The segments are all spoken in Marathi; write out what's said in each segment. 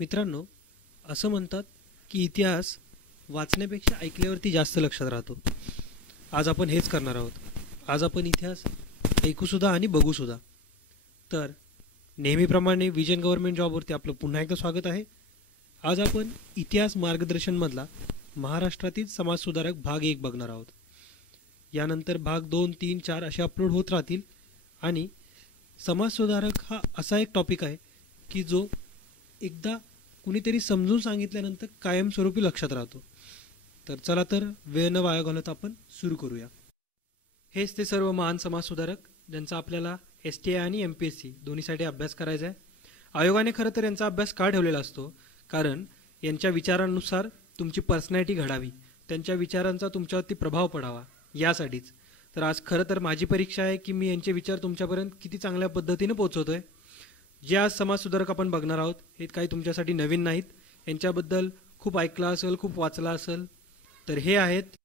मित्रांनो, असं म्हणतात की इतिहास वाचण्यापेक्षा ऐकल्यावरती जास्त लक्षात राहतो. आज आपण हेच करणार आहोत. आज आपण इतिहास ऐकूसुद्धा आणि बघूसुद्धा. तर नेहमीप्रमाणे विजन गव्हर्नमेंट जॉबवरती आपलं पुन्हा एकदा स्वागत आहे. आज आपण इतिहास मार्गदर्शनमधला महाराष्ट्रातील समाजसुधारक भाग 1 बघणार आहोत. यानंतर भाग 2, 3, 4 असे अपलोड होत राहतील. आणि समाजसुधारक हा असा एक टॉपिक आहे की जो एकदा कुणीतरी समजून सांगितल्यानंतर कायमस्वरूपी लक्षात राहतो. तर चला तर वेळ न वाया घालवता आपण सुरू करूया. हेच ते सर्व महान समाजसुधारक ज्यांचा आपल्याला STI आणि MPSC दोन्हीसाठी अभ्यास करायचा आहे. आयोगाने खरं तर यांचा अभ्यास का ठेवलेला असतो, कारण यांच्या विचारांनुसार तुमची पर्सनॅलिटी घडावी, त्यांच्या विचारांचा तुमच्यावरती प्रभाव पडावा, यासाठीच. तर आज खरं तर माझी परीक्षा आहे की मी यांचे विचार तुमच्यापर्यंत किती चांगल्या पद्धतीने पोहोचवतो आहे. जे आज समाजसुधारक आपण बघणार आहोत हे काही तुमच्यासाठी नवीन नाहीत. यांच्याबद्दल खूप ऐकलं असेल, खूप वाचलं असेल. तर हे आहेत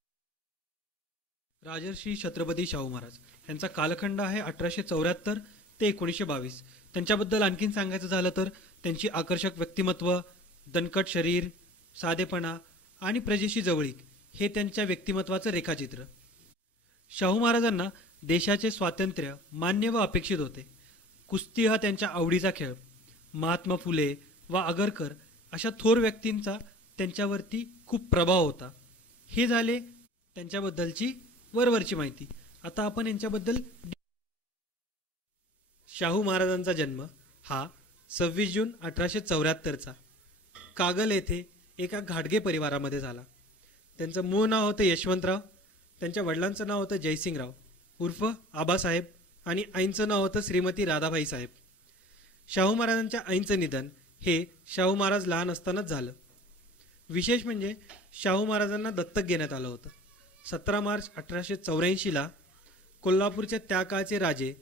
राजर्षी छत्रपती शाहू महाराज. यांचा कालखंड आहे 1874 ते 1922. त्यांच्याबद्दल आणखीन सांगायचं झालं तर त्यांची आकर्षक व्यक्तिमत्व, दणकट शरीर, साधेपणा आणि प्रजेशी जवळीक हे त्यांच्या व्यक्तिमत्वाचं रेखाचित्र. शाहू महाराजांना देशाचे स्वातंत्र्य मान्य व अपेक्षित होते. कुस्ती हा त्यांच्या आवडीचा खेळ. महात्मा फुले व आगरकर अशा थोर व्यक्तींचा त्यांच्यावरती खूप प्रभाव होता. हे झाले त्यांच्याबद्दलची वरवरची माहिती. आता आपण यांच्याबद्दल. शाहू महाराजांचा जन्म हा 26 जून 1874 कागल येथे एका घाटगे परिवारामध्ये झाला. त्यांचं मूळ नाव होतं यशवंतराव. त्यांच्या वडिलांचं नाव होतं जयसिंगराव उर्फ आबासाहेब आणि आईंचं नाव होतं श्रीमती राधाबाई साहेब. शाहू महाराजांच्या आईंचं निधन हे शाहू महाराज लहान असतानाच झालं. विशेष म्हणजे शाहू महाराजांना दत्तक घेण्यात आलं होतं. 17 मार्च 1884 कोल्हापूरचे त्या काळचे राजे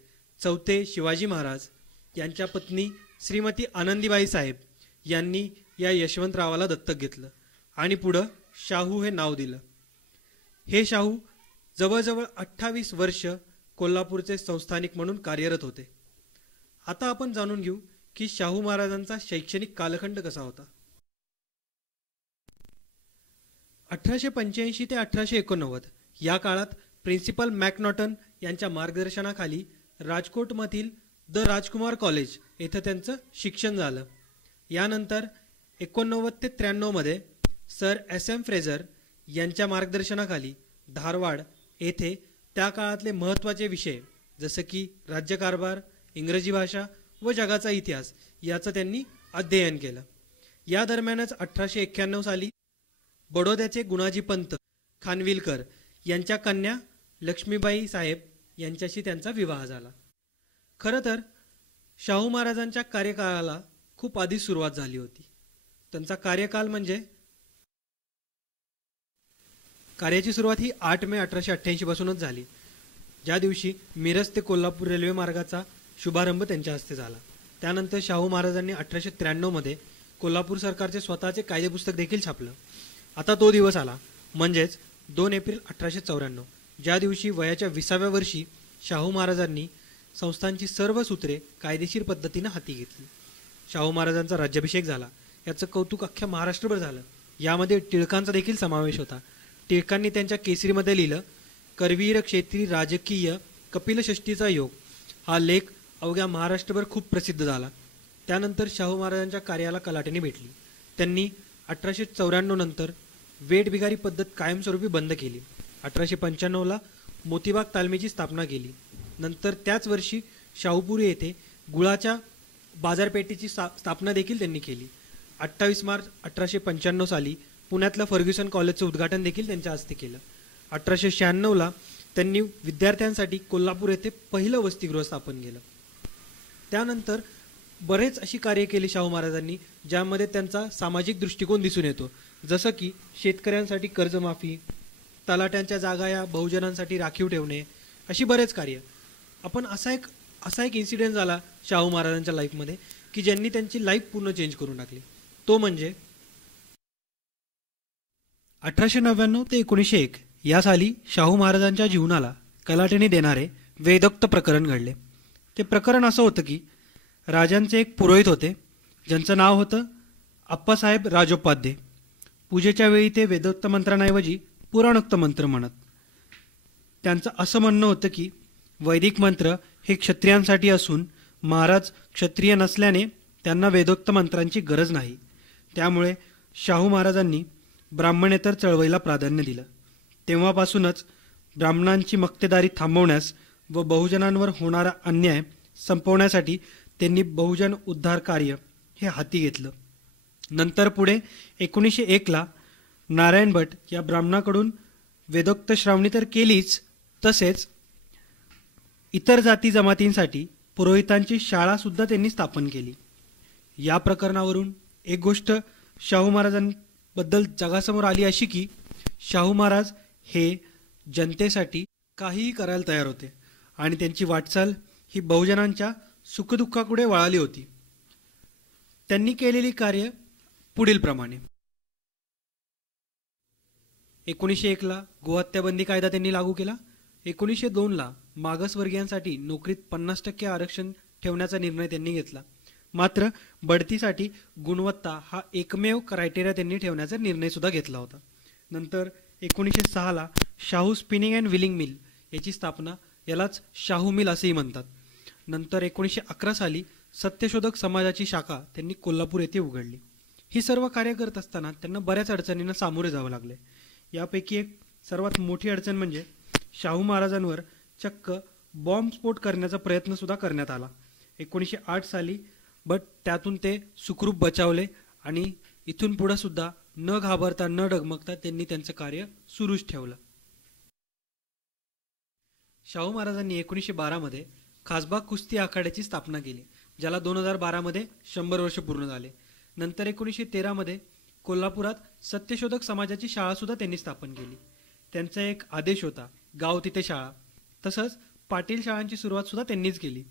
चौथे शिवाजी महाराज यांच्या पत्नी श्रीमती आनंदीबाई साहेब यांनी या यशवंतरावाला दत्तक घेतलं आणि पुढं शाहू हे नाव दिलं. हे शाहू जवळजवळ 28 वर्ष कोल्हापूरचे संस्थानिक म्हणून कार्यरत होते. आता आपण जाणून घेऊ की शाहू महाराजांचा शैक्षणिक कालखंड कसा होता. 1885 ते 1889 या काळात प्रिन्सिपल मॅकनॉटन यांच्या मार्गदर्शनाखाली राजकोटमधील द राजकुमार कॉलेज येथे त्यांचं शिक्षण झालं. यानंतर 89 ते 93 मध्ये सर SM फ्रेझर यांच्या मार्गदर्शनाखाली धारवाड येथे त्या काळातले महत्त्वाचे विषय जसं की राज्यकारभार, इंग्रजी भाषा व जगाचा इतिहास याचं त्यांनी अध्ययन केलं. या दरम्यानच 1891 साली बडोद्याचे गुणाजी पंत खानविलकर यांच्या कन्या लक्ष्मीबाई साहेब यांच्याशी त्यांचा विवाह झाला. खरं तर शाहू महाराजांच्या कार्यकाळाला खूप आधी सुरुवात झाली होती. त्यांचा कार्यकाल म्हणजे कार्याची सुरुवात ही 8 मे 1888 पासूनच झाली, ज्या दिवशी मिरज ते कोल्हापूर रेल्वे मार्गाचा शुभारंभ त्यांच्या हस्ते झाला. त्यानंतर शाहू महाराजांनी 1893 मध्ये कोल्हापूर सरकारचे स्वतःचे कायदेपुस्तक देखील छापलं. आता तो दिवस आला, म्हणजेच 2 एप्रिल 1894, ज्या दिवशी वयाच्या 20व्या वर्षी शाहू महाराजांनी संस्थांची सर्व सूत्रे कायदेशीर पद्धतीनं हाती घेतली. शाहू महाराजांचा राज्याभिषेक झाला. याचं कौतुक अख्ख्या महाराष्ट्रभर झालं. यामध्ये टिळकांचा देखील समावेश होता. टिळकांनी त्यांच्या केसरीमध्ये लिहिलं, करवीर क्षेत्री राजकीय कपिलषष्ठीचा योग. हा लेख अवघ्या महाराष्ट्रभर खूप प्रसिद्ध झाला. त्यानंतर शाहू महाराजांच्या कार्याला कलाटणी भेटली. त्यांनी 1894 नंतर वेठबिगारी पद्धत कायमस्वरूपी बंद केली. 1895 मोतीबाग तालमीची स्थापना केली. नंतर त्याच वर्षी शाहूपुरी येथे गुळाच्या बाजारपेठेची स्थापना देखील त्यांनी केली. 28 मार्च 1895 साली पुण्यातल्या फर्ग्युसन कॉलेजचं उद्घाटन देखील त्यांच्या हस्ते केलं. 1896 त्यांनी विद्यार्थ्यांसाठी कोल्हापूर येथे पहिलं वसतिगृह स्थापन केलं. त्यानंतर बरेच अशी कार्य केली शाहू महाराजांनी, ज्यामध्ये त्यांचा सामाजिक दृष्टिकोन दिसून येतो. जसं की शेतकऱ्यांसाठी कर्जमाफी, तलाट्यांच्या जागा या बहुजनांसाठी राखीव ठेवणे, अशी बरेच कार्य. आपण असा एक इन्सिडेंट झाला शाहू महाराजांच्या लाईफमध्ये की ज्यांनी त्यांची लाईफ पूर्ण चेंज करून टाकली. तो म्हणजे 1899 ते 1901 या साली शाहू महाराजांच्या जीवनाला कलाटणी देणारे वेदोक्त प्रकरण घडले. ते प्रकरण असं होतं की राजांचे एक पुरोहित होते ज्यांचं नाव होतं आप्पासाहेब राजोपाध्ये. पूजेच्या वेळी ते वेदोक्त मंत्रांऐवजी पुराणोक्त मंत्र म्हणत. त्यांचं असं म्हणणं होतं की वैदिक मंत्र हे क्षत्रियांसाठी असून महाराज क्षत्रिय नसल्याने त्यांना वेदोक्त मंत्रांची गरज नाही. त्यामुळे शाहू महाराजांनी ब्राह्मणेतर चळवळीला प्राधान्य दिलं. तेव्हापासूनच ब्राह्मणांची मक्तेदारी थांबवण्यास व बहुजनांवर होणारा अन्याय संपवण्यासाठी त्यांनी बहुजन उद्धार कार्य हे हाती घेतलं. नंतर पुढे 1901ला नारायण भट या ब्राह्मणाकडून वेदोक्त श्रावणी तर केलीच, तसेच इतर जाती जमातींसाठी पुरोहितांची शाळासुद्धा त्यांनी स्थापन केली. या प्रकरणावरून एक गोष्ट शाहू महाराजांबद्दल जगासमोर आली अशी की शाहू महाराज हे जनतेसाठी काहीही करायला तयार होते आणि त्यांची वाटचाल ही बहुजनांच्या सुखदुःखाकडे वळाली होती. त्यांनी केलेली कार्य पुढील प्रमाणे. 1901ला गोहत्याबंदी कायदा त्यांनी लागू केला. 1902ला मागासवर्गीयांसाठी नोकरीत 50% आरक्षण ठेवण्याचा निर्णय त्यांनी घेतला. मात्र बढतीसाठी गुणवत्ता हा एकमेव क्रायटेरिया त्यांनी ठेवण्याचा निर्णय सुद्धा घेतला होता. नंतर 1906ला Shahu spinning and weaving mill याची स्थापना, यालाच शाहू मिल असेही म्हणतात. नंतर 1911 साली सत्यशोधक समाजाची शाखा त्यांनी कोल्हापूर येथे उघडली. ही सर्व कार्य करत असताना त्यांना बऱ्याच अडचणींना सामोरे जावं लागले. यापैकी एक सर्वात मोठी अडचण म्हणजे शाहू महाराजांवर चक्क बॉम्बस्फोट करण्याचा प्रयत्न सुद्धा करण्यात आला. 1908 साली बट त्यातून ते सुखरूप बचावले आणि इथून पुढे सुद्धा न घाबरता न डगमगता त्यांनी त्यांचं कार्य सुरूच ठेवलं. शाहू महाराजांनी 1912 मध्ये खासबाग कुस्ती आखाड्याची स्थापना केली, ज्याला 2012 मध्ये 100 वर्ष पूर्ण झाले. नंतर 1913 मध्ये कोल्हापुरात सत्यशोधक समाजाची शाळा सुद्धा त्यांनी स्थापन केली. त्यांचा एक आदेश होता, गाव तिथे शाळा. तसंच पाटील शाळांची सुरुवात सुद्धा त्यांनीच केली.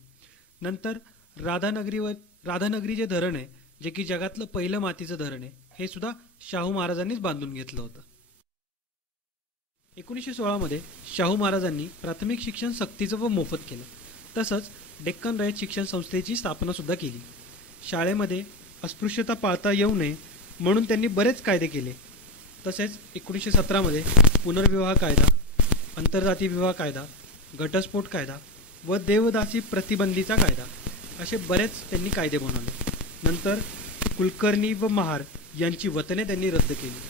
नंतर राधानगरी जे धरण आहे, जे की जगातलं पहिलं मातीचं धरण आहे, हे सुद्धा शाहू महाराजांनीच बांधून घेतलं होतं. 1916 मध्ये शाहू महाराजांनी प्राथमिक शिक्षण सक्तीचं व मोफत केलं. तसंच डेक्कन रयत शिक्षण संस्थेची स्थापना सुद्धा केली. शाळेमध्ये अस्पृश्यता पाळता येऊ नये म्हणून त्यांनी बरेच कायदे केले. तसेच 1917 मध्ये पुनर्विवाह कायदा, आंतरजाती विवाह कायदा, घटस्फोट कायदा व देवदासी प्रतिबंधीचा कायदा असे बरेच त्यांनी कायदे बनवले. नंतर कुलकर्णी व महार यांची वतने त्यांनी रद्द केली.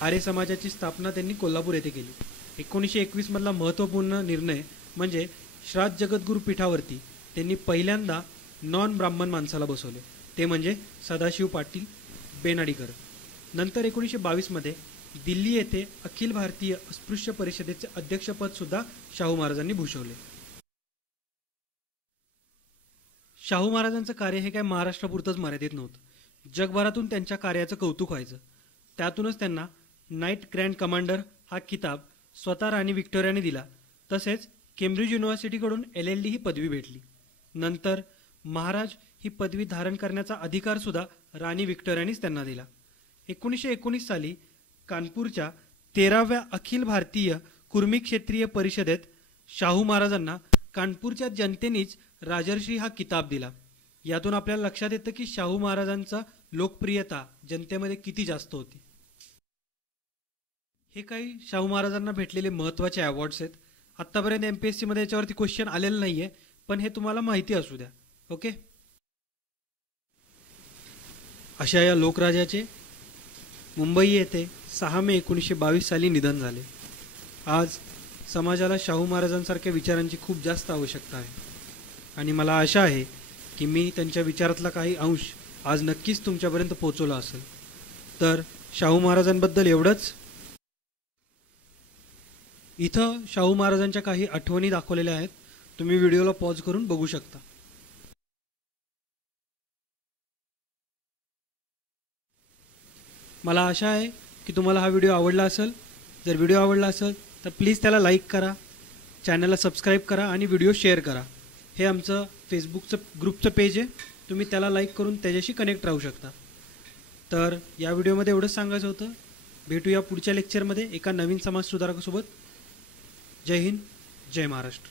आर्य समाजाची स्थापना त्यांनी कोल्हापूर येथे केली. 1921 मधला महत्त्वपूर्ण निर्णय म्हणजे श्राद्ध जगद्गुरू पीठावरती त्यांनी पहिल्यांदा नॉन ब्राह्मण माणसाला बसवले, ते म्हणजे सदाशिव पाटील बेनाडीकर. नंतर 1922 मध्ये दिल्ली येथे अखिल भारतीय अस्पृश्य परिषदेचे अध्यक्षपद सुद्धा शाहू महाराजांनी भूषवले. शाहू महाराजांचं कार्य हे काय महाराष्ट्रापुरतंच मर्यादित नव्हतं. जगभरातून त्यांच्या कार्याचं कौतुक व्हायचं. त्यातूनच त्यांना नाईट ग्रँड कमांडर हा किताब स्वतः राणी व्हिक्टोरियाने दिला. तसेच केम्ब्रिज युनिव्हर्सिटीकडून LLD ही पदवी भेटली. नंतर महाराज ही पदवी धारण करण्याचा अधिकार सुद्धा राणी व्हिक्टोरियानेच त्यांना दिला. 1919 साली कानपूरच्या 13व्या अखिल भारतीय कुर्मी क्षेत्रीय परिषदेत शाहू महाराजांना कानपूरच्या जनतेनेच राजर्षी हा किताब दिला. यातून आपल्याला लक्षात येतं की शाहू महाराजांचा लोकप्रियता जनतेमध्ये किती जास्त होती. हे काही शाहू महाराजांना भेटलेले महत्त्वाचे अवॉर्ड्स आहेत. आत्तापर्यंत MPSC मध्ये याच्यावरती क्वेश्चन आलेलं नाहीये, पण हे तुम्हाला माहिती असू द्या. ओके. अशा या लोकराजाचे मुंबई येथे 6 मे 1922 साली निधन झाले. आज समाजाला शाहू महाराजांसारख्या विचारांची खूप जास्त आवश्यकता आहे आणि मला आशा आहे की मी त्यांच्या विचारातला काही अंश आज नक्कीच तुमच्यापर्यंत पोहोचवला असेल. तर शाहू महाराजांबद्दल एवढंच. इथं शाहू महाराजांच्या काही आठवणी दाखवलेल्या आहेत, तुम्ही व्हिडिओला पॉज करून बघू शकता. मला आशा आहे की तुम्हाला हा व्हिडिओ आवडला असेल. जर व्हिडिओ आवडला असेल तर प्लीज त्याला लाईक करा, चॅनलला सबस्क्राईब करा आणि व्हिडिओ शेअर करा. हे आमचं फेसबुकचं ग्रुपचं पेज आहे, तुम्ही त्याला लाईक करून त्याच्याशी कनेक्ट राहू शकता. तर या व्हिडिओमध्ये एवढंच सांगायचं होतं. भेटूया पुढच्या लेक्चरमध्ये एका नवीन समाजसुधारकासोबत. जय हिंद, जय महाराष्ट्र.